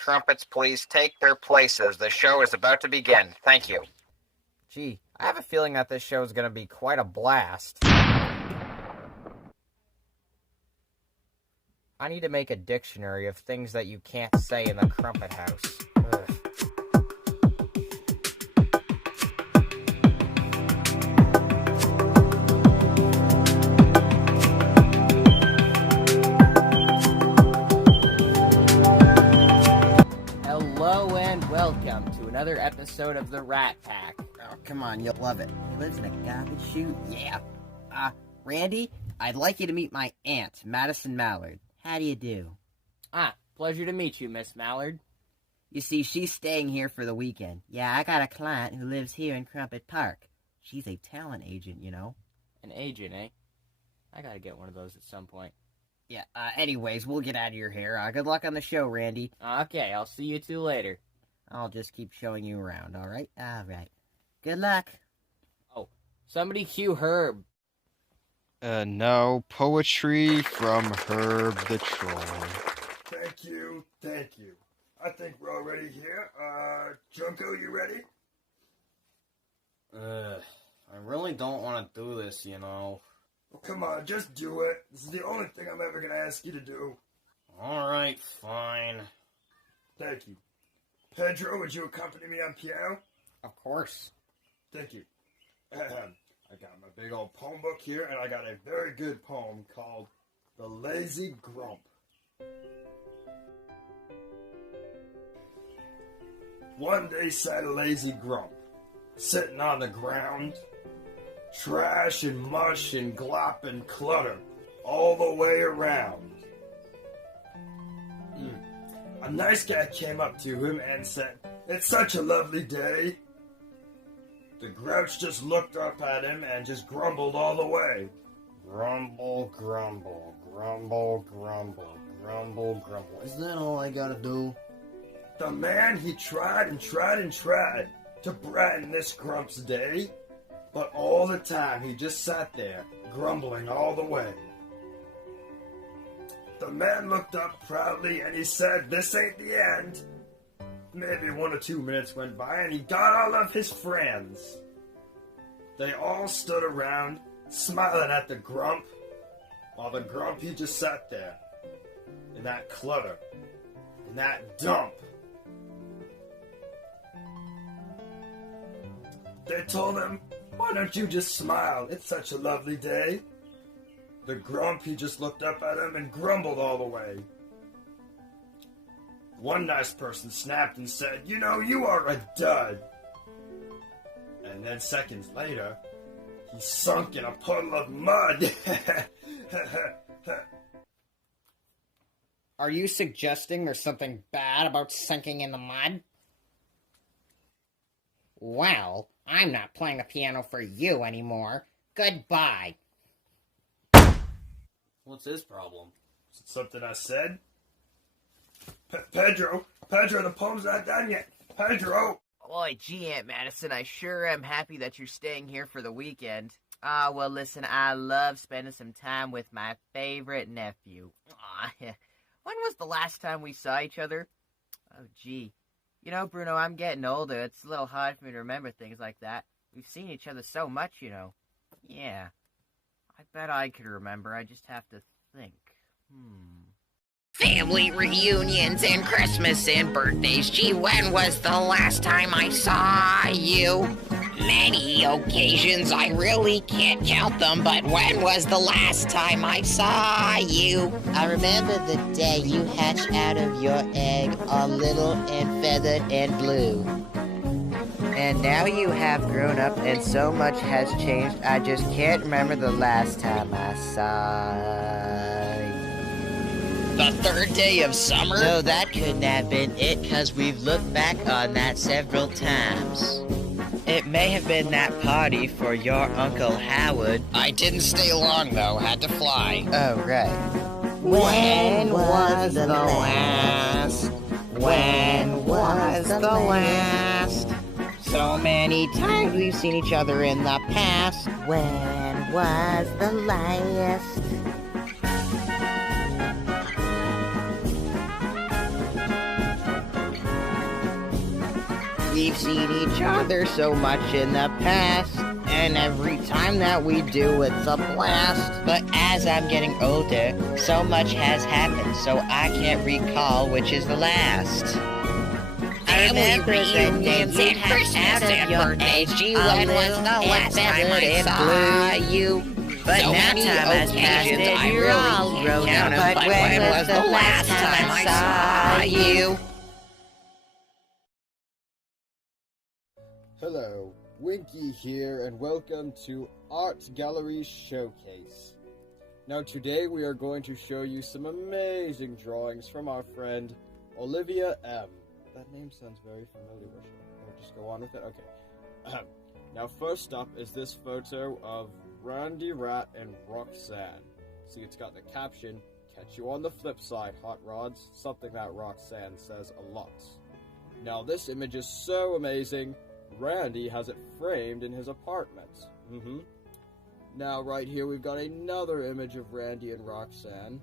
crumpets please take their places? The show is about to begin. Thank you. Gee, I have a feeling that this show is going to be quite a blast. I need to make a dictionary of things that you can't say in the Crumpet House. Ugh. Hello and welcome to another episode of the Rat Pack. Oh, come on, you'll love it. He lives in a garbage chute. Yeah. Randy, I'd like you to meet my aunt, Madison Mallard. How do you do? Pleasure to meet you, Miss Mallard. You see, she's staying here for the weekend. Yeah, I got a client who lives here in Crumpet Park. She's a talent agent, you know. An agent, eh? I gotta get one of those at some point. Yeah, anyways, we'll get out of your hair. Good luck on the show, Randy. Okay, I'll see you two later. I'll just keep showing you around, alright? Alright. Good luck. Oh, somebody cue Herb. No poetry from Herb the Troll. Thank you. I think we're all ready here. Junko, you ready? I really don't want to do this, you know. Well, come on, just do it. This is the only thing I'm ever going to ask you to do. Alright, fine. Thank you. Pedro, would you accompany me on piano? Of course. Thank you. I got my big old poem book here, and I got a very good poem called The Lazy Grump. One day sat a lazy grump, sitting on the ground, trash and mush and glop and clutter all the way around. A nice guy came up to him and said, "It's such a lovely day." The Grouch just looked up at him and just grumbled all the way. Grumble, grumble, grumble, grumble, grumble, grumble. Is that all I gotta do? The man, he tried and tried and tried to brighten this Grump's day, but all the time he just sat there, grumbling all the way. The man looked up proudly and he said, "This ain't the end." Maybe 1 or 2 minutes went by and he got all of his friends. They all stood around, smiling at the Grump, while the Grump, he just sat there, in that clutter, in that dump. They told him, "Why don't you just smile? It's such a lovely day." The Grump, he just looked up at him and grumbled all the way. One nice person snapped and said, "You know, you are a dud." And then seconds later, he sunk in a puddle of mud. Are you suggesting there's something bad about sinking in the mud? Well, I'm not playing the piano for you anymore. Goodbye. What's his problem? Is it something I said? Pedro, the poem's not done yet. Pedro! Oi, gee, Aunt Madison, I sure am happy that you're staying here for the weekend. Well, listen, I love spending some time with my favorite nephew. When was the last time we saw each other? Oh, gee. You know, Bruno, I'm getting older. It's a little hard for me to remember things like that. We've seen each other so much, you know. Yeah. I bet I could remember. I just have to think. Family reunions and Christmas and birthdays. Gee, when was the last time I saw you? Many occasions, I really can't count them, but when was the last time I saw you? I remember the day you hatched out of your egg, all little and feathered and blue. And now you have grown up and so much has changed, I just can't remember the last time I saw you. The third day of summer? No, that couldn't have been it, 'cause we've looked back on that several times. It may have been that party for your Uncle Howard. I didn't stay long, though. Had to fly. Oh, right. When was the last? When was the last? So many times we've seen each other in the past. When was the last? We've seen each other so much in the past, and every time that we do, it's a blast. But as I'm getting older, so much has happened, so I can't recall which is the last. I remember the day you hatched out of your egg, When was the last time I saw you? But So now many time has passed occasions I and you're really all can't grown count up. 'em, But when was the last time I saw you? Hello, Winky here, and welcome to Art Gallery Showcase. Now today we are going to show you some amazing drawings from our friend Olivia M. That name sounds very familiar. I'll just go on with it? Okay. Now first up is this photo of Randy Rat and Roxanne. See, it's got the caption, "Catch you on the flip side, hot rods," something that Roxanne says a lot. Now this image is so amazing, Randy has it framed in his apartment. Now right here we've got another image of Randy and Roxanne,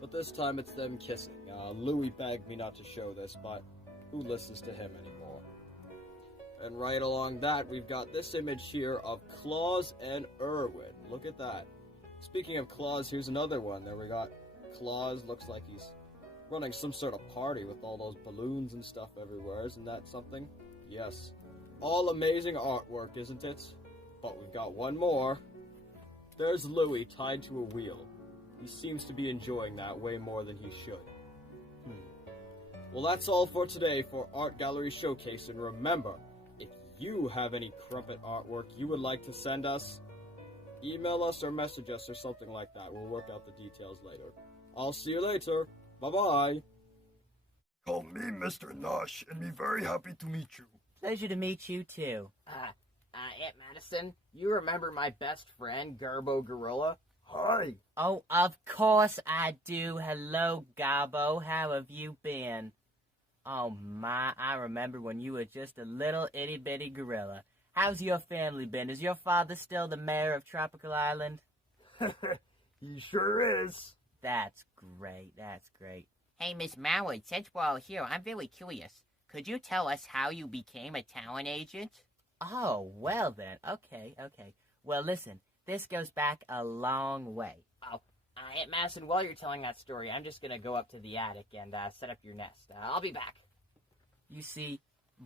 but this time it's them kissing. Louis begged me not to show this, but who listens to him anymore? And right along that we've got this image here of Claus and Erwin. Look at that. Speaking of Claus, here's another one. There we got Claus, looks like he's running some sort of party with all those balloons and stuff everywhere. Isn't that something? Yes. All amazing artwork, isn't it? But we've got one more. There's Louis tied to a wheel. He seems to be enjoying that way more than he should. Well, that's all for today for Art Gallery Showcase, and remember, if you have any crumpet artwork you would like to send us, email us or message us or something like that. We'll work out the details later. I'll see you later. Bye-bye. Call me Mr. Nosh, and be very happy to meet you. Pleasure to meet you, too. Aunt Madison, you remember my best friend, Garbo Gorilla? Hi. Oh, of course I do. Hello, Garbo. How have you been? Oh, my, I remember when you were just a little itty-bitty gorilla. How's your family been? Is your father still the mayor of Tropical Island? He sure is. That's great, that's great. Hey, Miss Mallard, since we're all here, I'm very curious. Could you tell us how you became a talent agent? Oh, well then, okay. Well, listen, this goes back a long way. Oh, Aunt Madison, while you're telling that story, I'm just gonna go up to the attic and set up your nest. I'll be back. You see,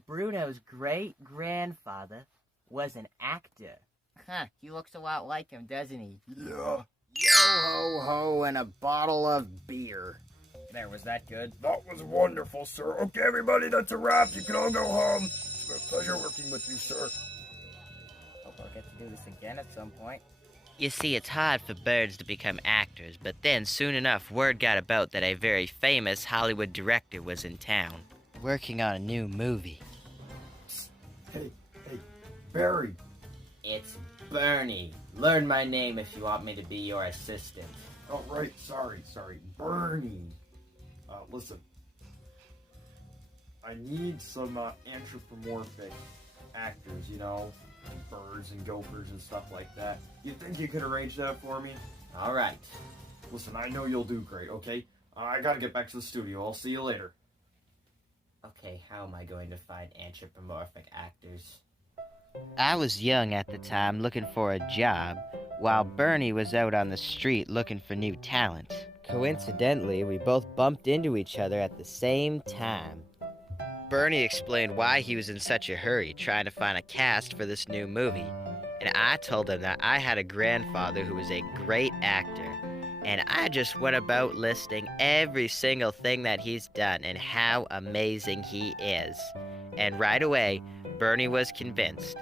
Bruno's great-grandfather was an actor. Huh, he looks a lot like him, doesn't he? Yeah. Yo-ho-ho and a bottle of beer. There, was that good? That was wonderful, sir. Okay, everybody, that's a wrap. You can all go home. It's been a pleasure working with you, sir. Hope I'll get to do this again at some point. You see, it's hard for birds to become actors, but then soon enough word got about that a very famous Hollywood director was in town, working on a new movie. Hey, Barry. It's Bernie. Learn my name if you want me to be your assistant. Oh, right. Sorry. Bernie. Listen. I need some anthropomorphic actors, birds and gophers and stuff like that. You think you could arrange that for me? All right. Listen, I know you'll do great, okay? I gotta get back to the studio. I'll see you later. Okay, how am I going to find anthropomorphic actors? I was young at the time looking for a job, while Bernie was out on the street looking for new talent. Coincidentally, we both bumped into each other at the same time. Bernie explained why he was in such a hurry trying to find a cast for this new movie, and I told him that I had a grandfather who was a great actor, and I just went about listing every single thing that he's done and how amazing he is. And right away, Bernie was convinced.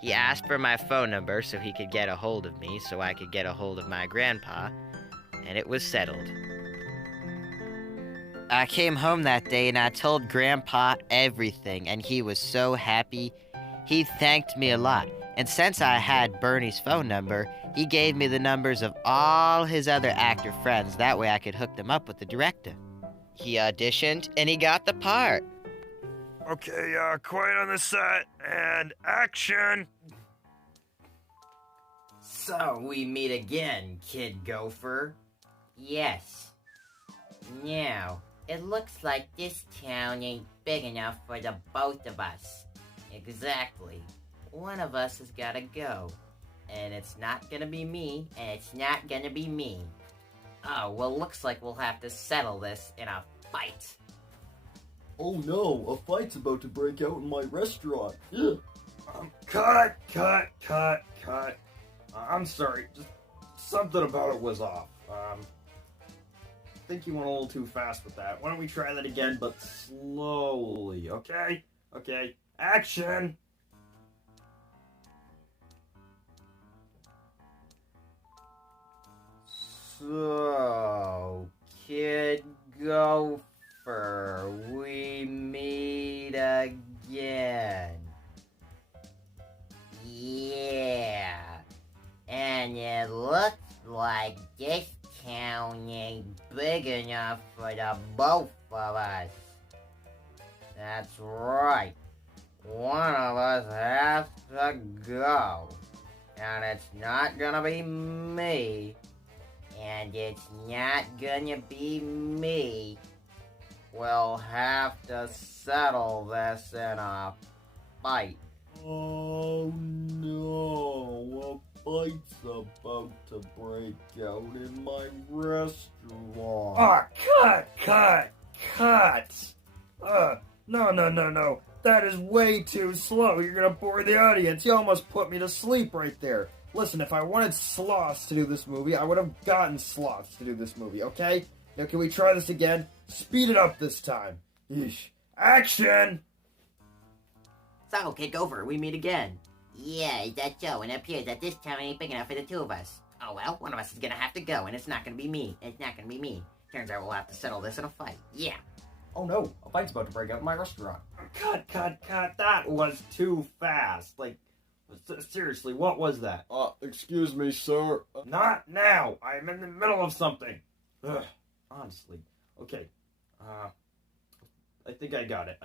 He asked for my phone number so he could get a hold of me so I could get a hold of my grandpa, and it was settled. I came home that day and I told Grandpa everything, and he was so happy. He thanked me a lot, and since I had Bernie's phone number, he gave me the numbers of all his other actor friends. That way I could hook them up with the director. He auditioned, and he got the part. Okay, quiet on the set, and action! So, we meet again, Kid Gopher. Yes. Now, It looks like this town ain't big enough for the both of us. Exactly. One of us has gotta go. And it's not gonna be me, and it's not gonna be me. Oh, well, looks like we'll have to settle this in a fight. Oh no, a fight's about to break out in my restaurant. Cut. I'm sorry, just something about it was off. I think you went a little too fast with that. Why don't we try that again, but slowly, okay? Okay, action! So, Kid Gopher, we meet again. Yeah. And it looks like this town ain't big enough for the both of us. That's right. One of us has to go. And it's not gonna be me. And it's not gonna be me. We'll have to settle this in a fight. Oh no, a fight's about to break out in my restaurant. Ah, cut! No. That is way too slow. You're gonna bore the audience. You almost put me to sleep right there. Listen, if I wanted sloths to do this movie, I would have gotten sloths to do this movie, okay? Now, can we try this again? Speed it up this time. Yeesh. Action! So, Kid Gopher, we meet again. Yeah, that's so, and it appears that this town ain't big enough for the two of us. Oh well, one of us is gonna have to go, and it's not gonna be me. It's not gonna be me. Turns out we'll have to settle this in a fight. Yeah. Oh no, a fight's about to break out in my restaurant. Cut. That was too fast. Like, seriously, what was that? Excuse me, sir. Not now. I'm in the middle of something. Ugh, honestly. Okay. I think I got it.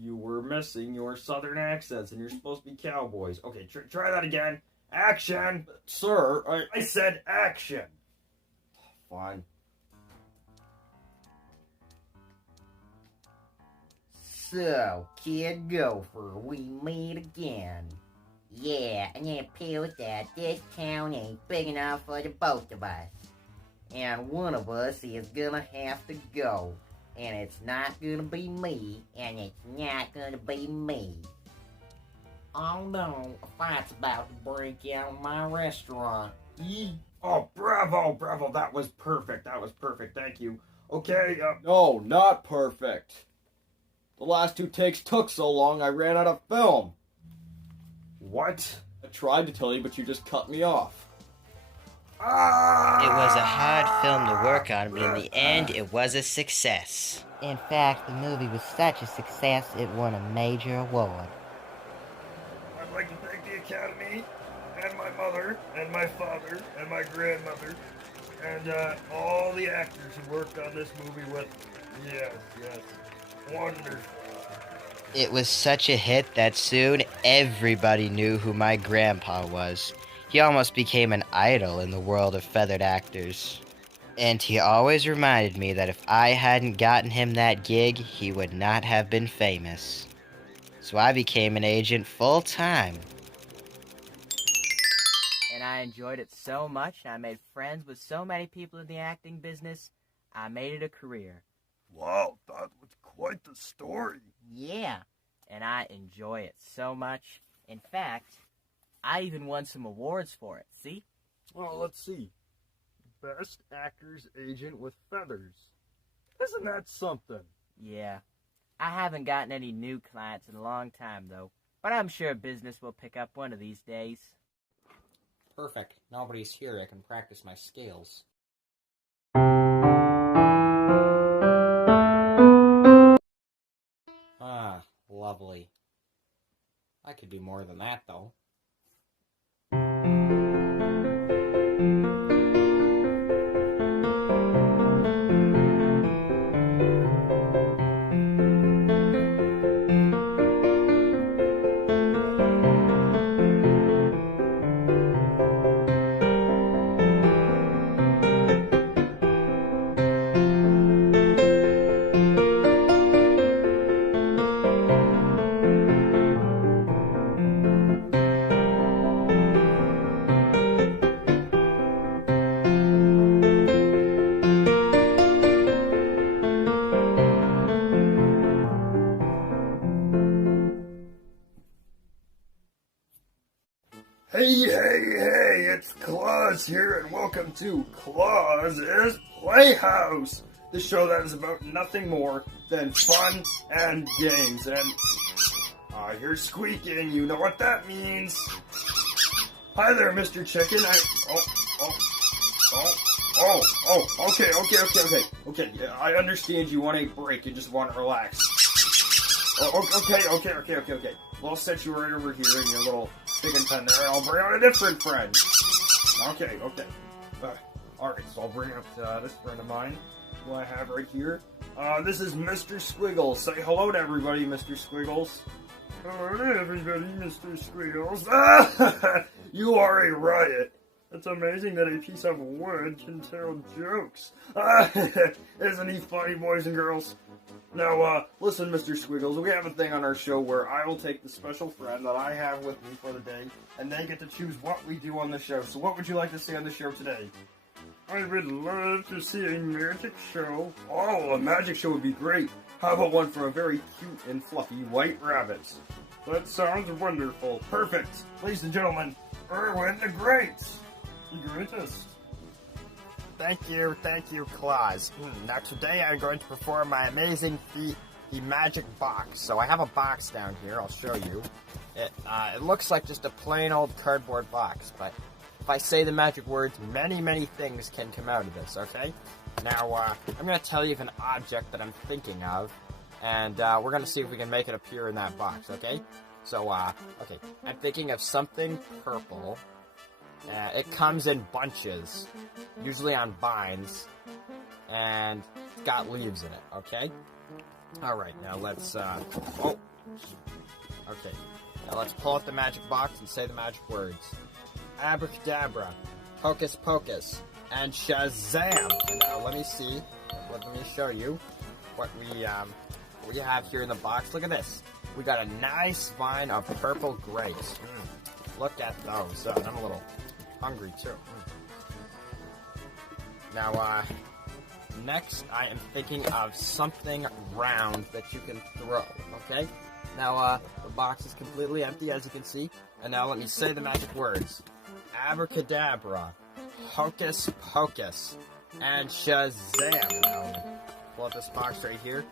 You were missing your southern accents, and you're supposed to be cowboys. Okay, try that again. Action! Sir, I said action! Fine. So, Kid Gopher, we meet again. Yeah, and it appears that this town ain't big enough for the both of us. And one of us is gonna have to go. And it's not gonna be me, and it's not gonna be me. Oh no, a fight's about to break out in my restaurant. Oh, bravo! That was perfect. Thank you. Okay, No, not perfect. The last two takes took so long I ran out of film. What? I tried to tell you, but you just cut me off. It was a hard film to work on, but in the end, it was a success. In fact, the movie was such a success, it won a major award. I'd like to thank the Academy, and my mother, and my father, and my grandmother, and all the actors who worked on this movie with me. Yes. Wonderful. It was such a hit that soon everybody knew who my grandpa was. He almost became an idol in the world of feathered actors. And he always reminded me that if I hadn't gotten him that gig, he would not have been famous. So I became an agent full-time. And I enjoyed it so much, and I made friends with so many people in the acting business, I made it a career. Wow, that was quite the story. Yeah, and I enjoy it so much. In fact, I even won some awards for it, see? Oh, let's see. Best Actor's Agent with Feathers. Isn't that something? Yeah. I haven't gotten any new clients in a long time, though. But I'm sure business will pick up one of these days. Perfect. Nobody's here. I can practice my scales. Ah, lovely. I could do more than that, though. Hey, it's Claus here, and welcome to Claus's Playhouse, the show that is about nothing more than fun and games. And I hear squeaking, you know what that means. Hi there, Mr. Chicken. Okay, yeah, I understand you want a break, you just want to relax. Okay. Well, I'll set you right over here in your little chicken pen there, and I'll bring out a different friend. Okay. Alright, so I'll bring up this friend of mine, who I have right here. This is Mr. Squiggles. Say hello to everybody, Mr. Squiggles. Hello to everybody, Mr. Squiggles. You are a riot. It's amazing that a piece of wood can tell jokes. Isn't he funny, boys and girls? Now, listen, Mr. Squiggles, we have a thing on our show where I will take the special friend that I have with me for the day, and they get to choose what we do on the show. So what would you like to see on the show today? I would love to see a magic show. Oh, a magic show would be great. How about one for a very cute and fluffy white rabbit? That sounds wonderful. Perfect. Ladies and gentlemen, Erwin the Great. The greatest. Thank you, Claus. Now today I'm going to perform my amazing feat, the magic box. So I have a box down here, I'll show you. It looks like just a plain old cardboard box, but if I say the magic words, many things can come out of this, okay? Now, I'm going to tell you of an object that I'm thinking of, and we're going to see if we can make it appear in that box, okay? So, okay, I'm thinking of something purple. It comes in bunches, usually on vines, and it's got leaves in it, okay? Alright, now let's, okay. Now let's pull out the magic box and say the magic words. Abracadabra, hocus pocus, and Shazam! And now let me show you what we have here in the box. Look at this. We got a nice vine of purple grapes. Look at those. I'm a little hungry too. Now, next I am thinking of something round that you can throw, okay? Now, the box is completely empty, as you can see. And now let me say the magic words. Abracadabra, hocus pocus, and Shazam. Now, pull out this box right here.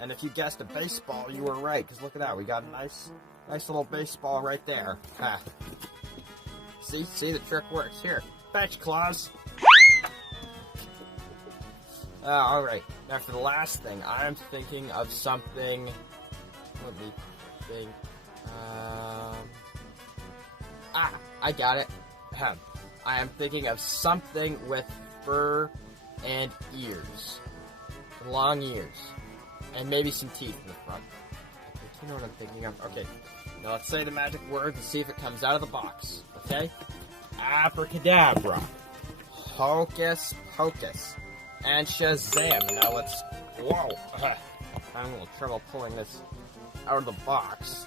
And if you guessed a baseball, you were right, because look at that. We got a nice little baseball right there. Ha. See, the trick works. Here, fetch, Claus. Alright, now for the last thing, I'm thinking of something. Let me think. I got it. I am thinking of something with fur and ears. Long ears. And maybe some teeth in the front. I think you know what I'm thinking of. Okay, now let's say the magic word and see if it comes out of the box. Okay? Abracadabra, hocus pocus, and Shazam. Now let's. Whoa! I'm having a little trouble pulling this out of the box.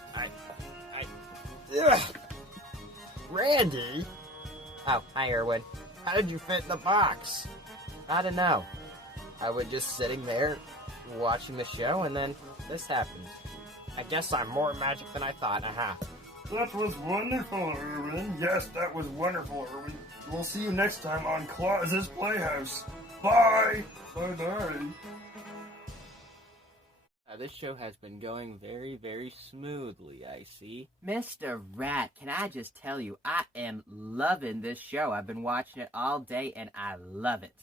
Randy? Oh, hi, Erwin. How did you fit in the box? I don't know. I was just sitting there watching the show, and then this happened. I guess I'm more magic than I thought. That was wonderful, Erwin. Yes, that was wonderful, Erwin. We'll see you next time on Claus's Playhouse. Bye! Bye-bye. This show has been going very smoothly, I see. Mr. Rat, can I just tell you, I am loving this show. I've been watching it all day, and I love it.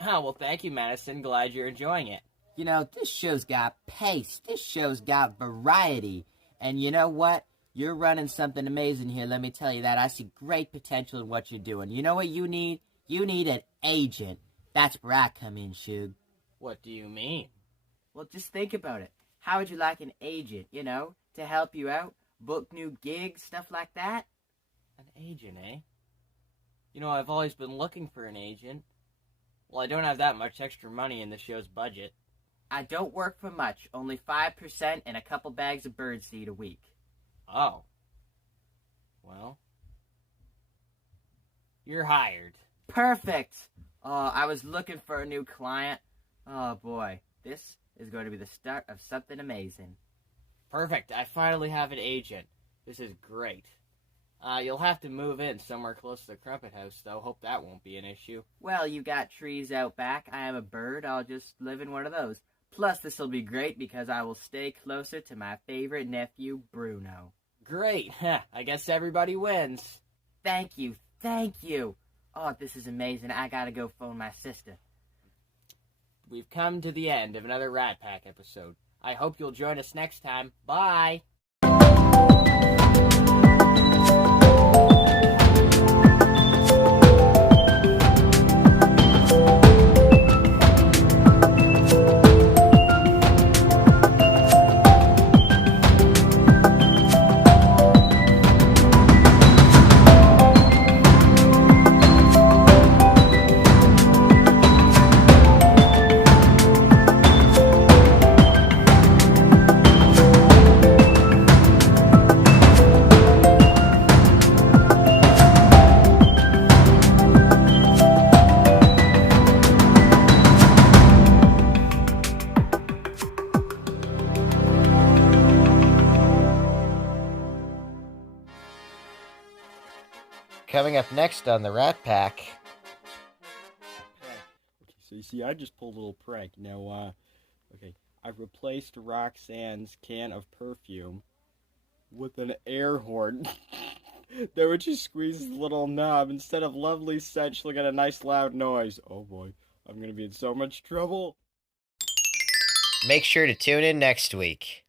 Oh, well, thank you, Madison. Glad you're enjoying it. You know, this show's got pace. This show's got variety. And you know what? You're running something amazing here, let me tell you that. I see great potential in what you're doing. You know what you need? You need an agent. That's where I come in, Shug. What do you mean? Well, just think about it. How would you like an agent, to help you out? Book new gigs, stuff like that? An agent, eh? You know, I've always been looking for an agent. Well, I don't have that much extra money in the show's budget. I don't work for much. Only 5% and a couple bags of birdseed a week. Oh. Well. You're hired. Perfect! Oh, I was looking for a new client. Oh, boy. This is going to be the start of something amazing. Perfect. I finally have an agent. This is great. You'll have to move in somewhere close to the Crumpet House, though. Hope that won't be an issue. Well, you got trees out back. I am a bird. I'll just live in one of those. Plus, this will be great because I will stay closer to my favorite nephew, Bruno. Great. I guess everybody wins. Thank you. Thank you. Oh, this is amazing. I gotta go phone my sister. We've come to the end of another Rat Pack episode. I hope you'll join us next time. Bye! Coming up next on the Rat Pack. Okay, so you see, I just pulled a little prank. Now, I've replaced Roxanne's can of perfume with an air horn. That would just squeeze the little knob. Instead of lovely scent, she'll get a nice loud noise. Oh boy, I'm gonna be in so much trouble. Make sure to tune in next week.